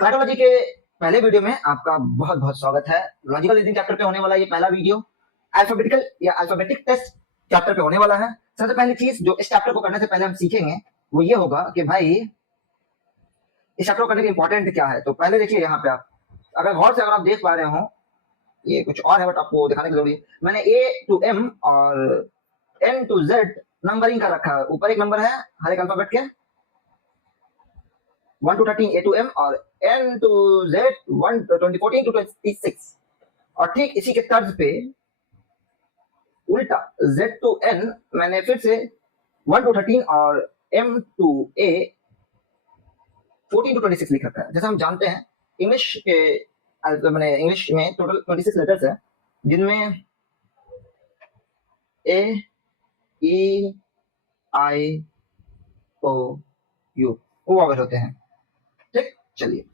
क्लाइटोलॉजी के पहले वीडियो में आपका बहुत बहुत स्वागत है। लॉजिकल रीजनिंग चैप्टर पे होने वाला ये पहला वीडियो अल्फाबेटिकल या अल्फाबेटिक टेस्ट चैप्टर पे होने वाला है। सबसे पहली चीज जो इस चैप्टर को करने से पहले हम सीखेंगे वो ये होगा कि भाई इस चैप्टर को करने का इंपॉर्टेंट क्या है। तो पहले देखिए यहाँ पे आप अगर गौर से अगर आप देख पा रहे हो ये कुछ और है बट आपको दिखाने की जरूरी है। मैंने ए टू एम और एन टू जेड नंबरिंग कर रखा है। ऊपर एक नंबर है हर एक अल्फाबेट के 1 to 13 A to M और N to Z 14 to 26 और ठीक इसी के तर्ज पे उल्टा Z to N मैंने फिर से 1 to 13 और M to A 14 to 26 लिख रखा है। जैसा हम जानते हैं इंग्लिश के मैंने इंग्लिश में टोटल 26 लेटर्स है जिनमें A E I O U वो वॉवेल होते हैं। ठीक, चलिए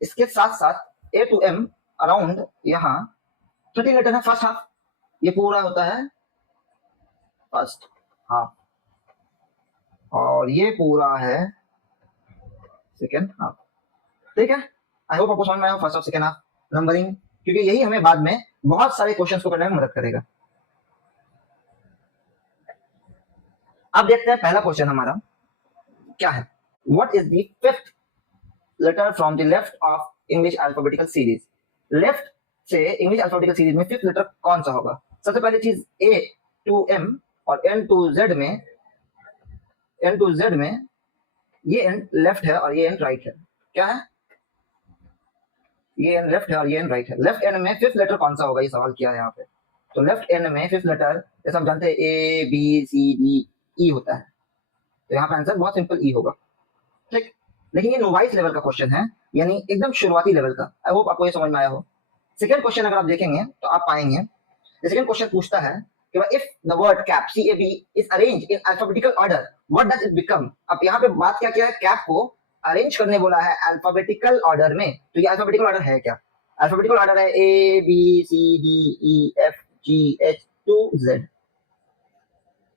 इसके साथ साथ ए टू एम अराउंड यहाँ 13 लेटर है। फर्स्ट हाफ ये पूरा होता है फर्स्ट हाफ और ये पूरा है सेकेंड हाफ। ठीक है, आई होप आपको समझ में आया first half second half numbering, क्योंकि यही हमें बाद में बहुत सारे क्वेश्चंस को करने में मदद करेगा। अब देखते हैं पहला क्वेश्चन हमारा क्या है। What is the fifth letter from the left of English alphabetical series. Left से इंग्लिश अल्फाबेटिकल सीरीज में फिफ्थ लेटर कौन सा होगा। सबसे पहली चीज ए टू एम और एन टू जेड में ये एन लेफ्ट है और ये एन राइट है। क्या है, ये एन लेफ्ट है और ये एन राइट है। लेफ्ट एन में फिफ्थ लेटर कौन सा होगा, ये सवाल किया है यहाँ पे। तो लेफ्ट एन में फिफ्थ लेटर जैसे हम जानते हैं ए बी सी डी ई होता है, तो यहाँ पे आंसर बहुत सिंपल ई होगा। ठीक, लेकिन ये नोवाइस लेवल का क्वेश्चन है, यानी एकदम शुरुआती लेवल का। आई होप आपको ये समझ में आया हो। सेकंड क्वेश्चन अगर आप देखेंगे तो आप पाएंगे सेकंड क्वेश्चन पूछता है कि if the word cab C A B is arranged in alphabetical order what does it become. अब यहाँ पे बात क्या किया है, कैप को अरेंज करने बोला है अल्फाबेटिकल ऑर्डर में। तो ये अल्फाबेटिकल ऑर्डर है क्या। अल्फाबेटिकल ऑर्डर है A B C D E F G H to Z.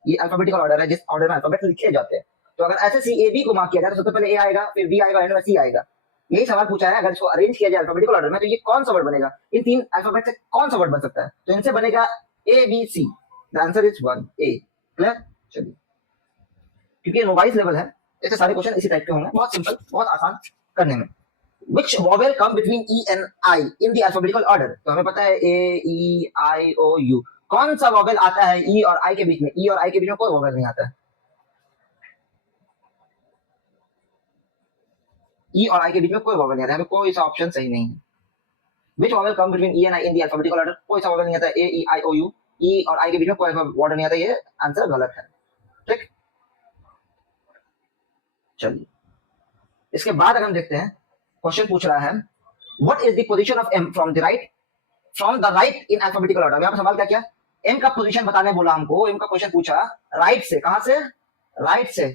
ये अल्फाबेटिकल ऑर्डर है जिस ऑर्डर में अल्फाबेट लिखे जाते हैं। तो अगर ऐसे सी ए बी को मार्क किया जाए तो सबसे पहले ए आएगा, फिर बी आएगा, एंड में सी आएगा। यही सवाल पूछा है, अगर इसको अरेंज किया जाए अल्फाबेटिकल ऑर्डर में तो ये कौन सा वर्ड बनेगा। इन तीन अल्फाबेट से कौन सा वर्ड बन सकता है। तो इनसे बनेगा A B C. The answer is 1 A. Clear, चलिए क्योंकि नोवाइस लेवल है ऐसे सारे क्वेश्चन इसी टाइप के होंगे, बहुत सिंपल बहुत आसान करने में। Which vowel come between E and I in the alphabetical order? तो हमें पता है A E I O U। कौन सा वॉवेल आता है E और I के बीच में। E और I के बीच में कोई वॉवेल नहीं आता है। E और I के बीच में कोई वॉवेल नहीं आता है, कोई सा ऑप्शन सही नहीं है। Which vowel come between E and I in the alphabetical order? कोई सा वॉवेल नहीं आता है। A E I O U, E और I के बीच में कोई वर्ड नहीं आता। ये आंसर गलत है। ठीक, चलिए इसके बाद अगर हम देखते हैं क्वेश्चन पूछ रहा है what is the position of M from the right in alphabetical order. यहाँ पर सवाल क्या किया, M का पोजीशन बताने बोला हमको। M का पोजीशन पूछा राइट से, कहां से, राइट से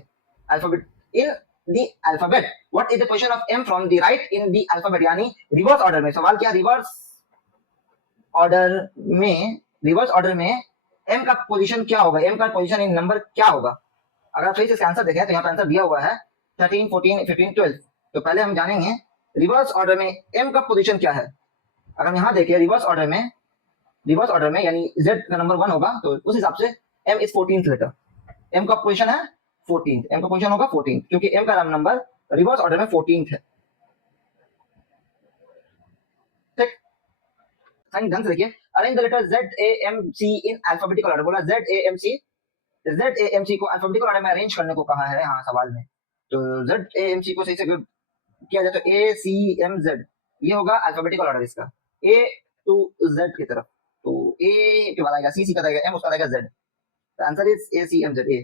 alphabet in the alphabet. What is the position of M from the right in the alphabet, यानी रिवर्स ऑर्डर में। सवाल क्या, रिवर्स ऑर्डर में M का पोजीशन क्या होगा, M का पोजीशन इन नंबर क्या होगा। अगर आप सही से इसका आंसर देखें तो यहाँ पे आंसर दिया हुआ है 13 14 15 12। तो पहले हम जानेंगे रिवर्स ऑर्डर में M का पोजीशन क्या है। अगर हम यहाँ देखिए रिवर्स ऑर्डर में यानी Z का नंबर 1 होगा, तो उस हिसाब से M इज 14th लेटर। M का पोजीशन है 14th, M का पोजीशन होगा 14th, क्योंकि M का नंबर रिवर्स ऑर्डर में 14th है। ठीक, साइन ढंग से देखिए। Arrange the letter Z A M C in alphabetical order. बोला Z A M C को अल्फाबेटिकल ऑर्डर में अरेंज करने को कहा है यहाँ सवाल में। तो Z A M C को सही से किया जाए तो A C M Z ये होगा अल्फाबेटिकल ऑर्डर इसका, A टू Z की तरफ। तो A के बाद आएगा C, C का आएगा M, उसका आएगा Z। The answer is A C M Z A।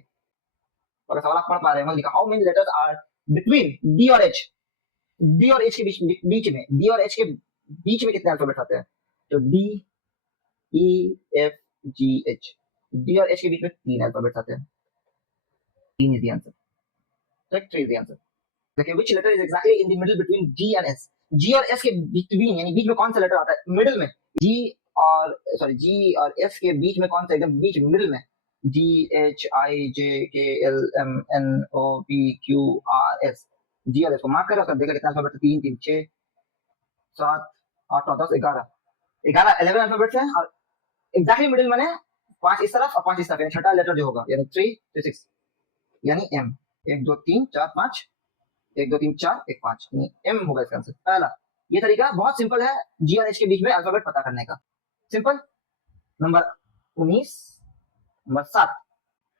अगर सवाल आप पढ़ पा रहे हो लिखा how many letters are between D और H। D और H के बीच में D और H के बीच में कितने अल्फाबेट आते हैं। तो D E F G H, D और H के बीच में 3 अल्फाबेट्स आते हैं। 3 इज द आंसर। ठीक, 3 इज द आंसर। देखिए which letter is exactly in the middle between G and S। G और S के बिटवीन यानी बीच में कौन सा लेटर आता है मिडिल में। G और S के बीच में कौन सा एकदम बीच मिडिल में। G H I J K L M N O P Q R S। जी वाले इसको मार्क करें, उसका देखा कितना अल्फाबेट है, 3 3 6 7 8 9 10 11 11 11 अल्फाबेट्स हैं और एग्जैक्टली मिडिल में 5 इस तरफ और 5 इस तरफ, यानी छठा लेटर जो होगा यानी 3 3 6 यानी एम। 1 2 3 4 5 1 2 3 4 1 5 यानी एम होगा इसका आंसर पहला। ये तरीका बहुत सिंपल है जी और एच के बीच में अल्फाबेट पता करने का। सिंपल। नंबर 19, नंबर 7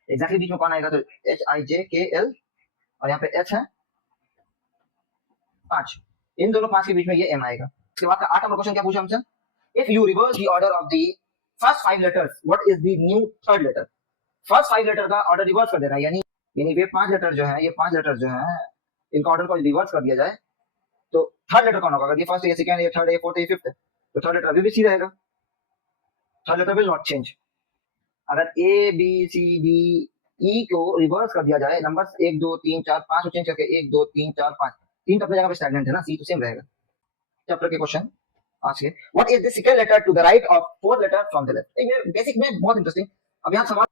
एग्जैक्टली बीच में कौन आएगा, तो H I J K L और यहाँ पे एच है 5, इन दोनों 5 के बीच में ये एम आएगा। इसके बाद का 8 नंबर क्वेश्चन क्या पूछा हमसे, if you reverse the order of the first 5 letters what is the new third letter. First 5 letter का ऑर्डर रिवर्स कर देना है, यानी ये 5 लेटर जो है, ये 5 लेटर जो है इनका ऑर्डर को रिवर्स कर दिया जाए तो थर्ड लेटर कौन होगा, अगर ये फर्स्ट है, ये सेकंड है, ये थर्ड है, ये फोर्थ है, ये फिफ्थ है, तो थर्ड लेटर अभी भी सी रहेगा, third letter will not change. अगर ए बी सी डी ई को रिवर्स कर दिया जाए, नंबर्स 1 2 3 4 5 को चेंज करके 1 2 3 4 5, तीन तो अपनी जगह पे स्टैग्नेंट है ना, सी तो सेम रहेगा। चैप्टर के क्वेश्चन आज के, what is the second letter to the right of fourth letter from the left. एक बेसिक में बहुत इंटरेस्टिंग। अब यहां सवाल,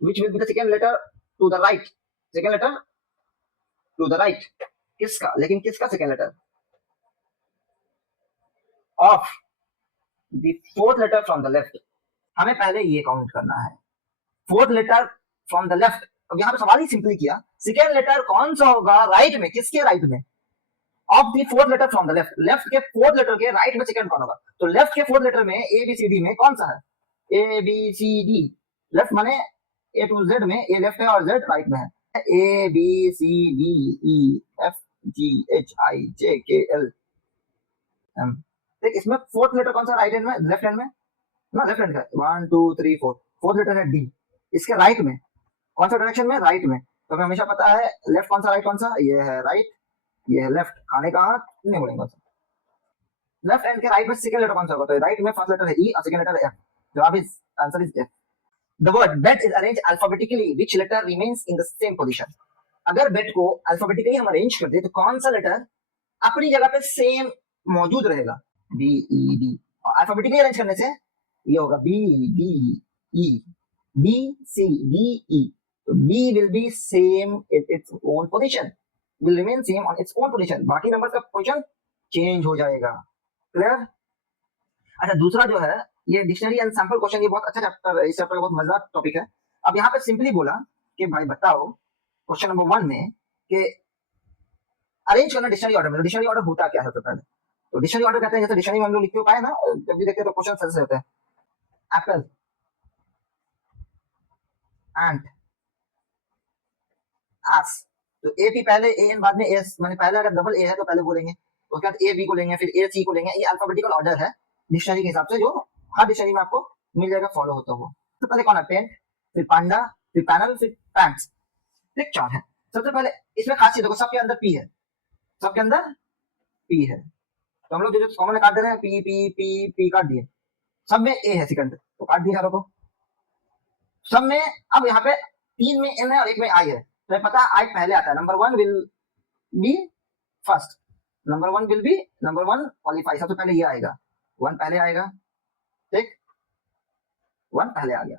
which will be the second letter to the right, second letter to the right किसका, लेकिन किसका second letter of the fourth letter from the left. हमें पहले ये काउंट करना है fourth letter from the left. अब यहाँ पे सवाल ही सिंपली किया, सेकेंड लेटर कौन सा होगा राइट में, किसके राइट में, of the fourth letter from the left, left के फोर्थ लेटर के राइट में सेकंड कौन होगा। तो लेफ्ट के फोर्थ लेटर में ए बी सी डी में कौन सा है, A B C D, left माने ए टू जेड में ए लेफ्ट है और जेड राइट में है, A B C D E F G H I J K L M. देख इसमें फोर्थ लेटर कौन सा राइट हैंड में, लेफ्ट हैंड में ना, लेफ्ट हैंड का 1 2 3 4, फोर्थ लेटर है डी, इसके राइट में कौन सा डायरेक्शन में, राइट में। तो हमें हमेशा पता है लेफ्ट कौन सा राइट कौन सा, ये है राइट ये है लेफ्ट, खाने का हाथ नहीं बोलेंगे। लेफ्ट हैंड के राइट में सेकंड लेटर कौन सा होगा, तो राइट में फर्स्ट लेटर है ई और सेकंड लेटर है एफ, जवाब is answer is F. The word bet is arrange alphabetically which letter remains in the same position. अगर बेट को अल्फाबेटिकली हम अरेंज कर दे तो कौन सा लेटर अपनी जगह पे सेम मौजूद रहेगा, बी ई डी, और अल्फाबेटिकली अरेंज करने से ये होगा B D E B C D E, तो B will be same in its own position, will remain same on its own position, बाकी नंबर का पोजीशन चेंज हो जाएगा। क्लियर। अच्छा दूसरा जो है ये डिक्शनरी एंड सैंपल क्वेश्चन, ये बहुत अच्छा चैप्टर है, इस चैप्टर का बहुत मजेदार टॉपिक है। अब यहाँ पे सिंपली बोला कि भाई बताओ क्वेश्चन नंबर 1 में कि अरेंज करना डिक्शनरी ऑर्डर में, तो डिक्शनरी ऑर्डर होता क्या है सबसे पहले, तो डिक्शनरी ऑर्डर कहते हैं जैसे डिक्शनरी में हम लोग लिखते हो पाए ना, जब भी देखते हैं तो क्वेश्चन ऐसे होते हैं, एप्पल एंट एस, तो ए पी पहले ए एन बाद में एस, मैंने पहले अगर डबल ए है तो पहले बोलेंगे, उसके बाद ए बी को लेंगे, फिर ए सी को लेंगे, ये अल्फाबेटिकल ऑर्डर है डिक्शनरी के हिसाब से जो हर डिक्शनरी में आपको मिल जाएगा फॉलो होता हुआ। तो पहले कौन है, पेन, फिर पांडा, फिर पैनल, फिर पैंट्स, ठीक 4 है। सबसे पहले इसमें खासियत देखो, सबके अंदर पी है, सबके अंदर पी है, तो हम लोग जो कॉमन काट दे रहे हैं पी पी पी पी काट दिए, सब में ए है सेकंड तो काट दिया को सब में। अब यहाँ पे 3 में एन है और 1 में आई है, तो पता है आई पहले आता है, number 1 will be first, number 1 will be number 1 qualify, सबसे पहले ये आएगा 1 पहले आएगा, ठीक 1 पहले आ गया,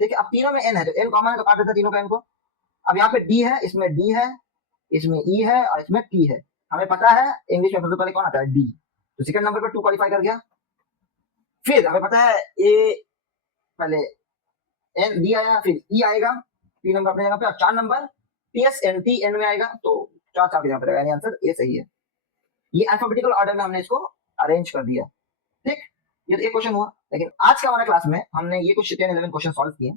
ठीक है। अब तीनों में एन है तो एन कॉमन है तो काट देता तीनों का एन को। अब यहाँ पे डी है, इसमें डी है, इसमें ई है और इसमें टी है, हमें पता है इंग्लिश में सबसे पहले कौन आता है डी, तो सेकंड नंबर पे 2 क्वालिफाई कर गया। फिर हमें पता है ए पहले एन डी आया, फिर ई आएगा, 3 नंबर अपने जगह पे और 4 number T S N T end में आएगा, तो 4 4 के जगह पे रहेगा, यानी आंसर ए सही है। ये अल्फाबेटिकल ऑर्डर में हमने इसको अरेंज कर दिया, ठीक। ये तो एक क्वेश्चन हुआ, लेकिन आज का हमारा क्लास में हमने ये कुछ 10 11 क्वेश्चन सॉल्व किए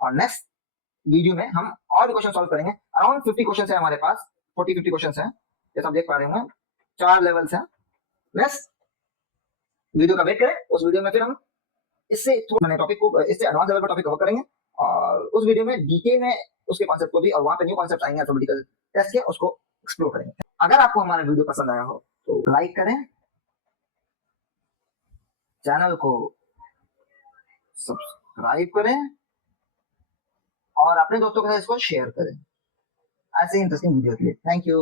और नेक्स्ट वीडियो में हम और भी क्वेश्चन सॉल्व करेंगे। अराउंड 50 क्वेश्चन है हमारे पास, 40-50 क्वेश्चन है, जैसे आप देख पा रहे होंगे 4 लेवल्स हैं। नेक्स्ट वीडियो का वेट करें, उस वीडियो में फिर हम इससे थोड़ा टॉपिक को, इससे एडवांस लेवल का टॉपिक कवर करेंगे और उस वीडियो में डिटेल में उसके कॉन्सेप्ट को भी, और वहां पे न्यू कॉन्सेप्ट आएंगे अल्फाबेटिकल टेस्ट के, उसको एक्सप्लोर करेंगे। अगर आपको हमारा वीडियो पसंद आया हो तो लाइक करें, चैनल को सब्सक्राइब करें और अपने दोस्तों के साथ इसको शेयर करें ऐसे इंटरेस्टिंग वीडियो के लिए। Thank you.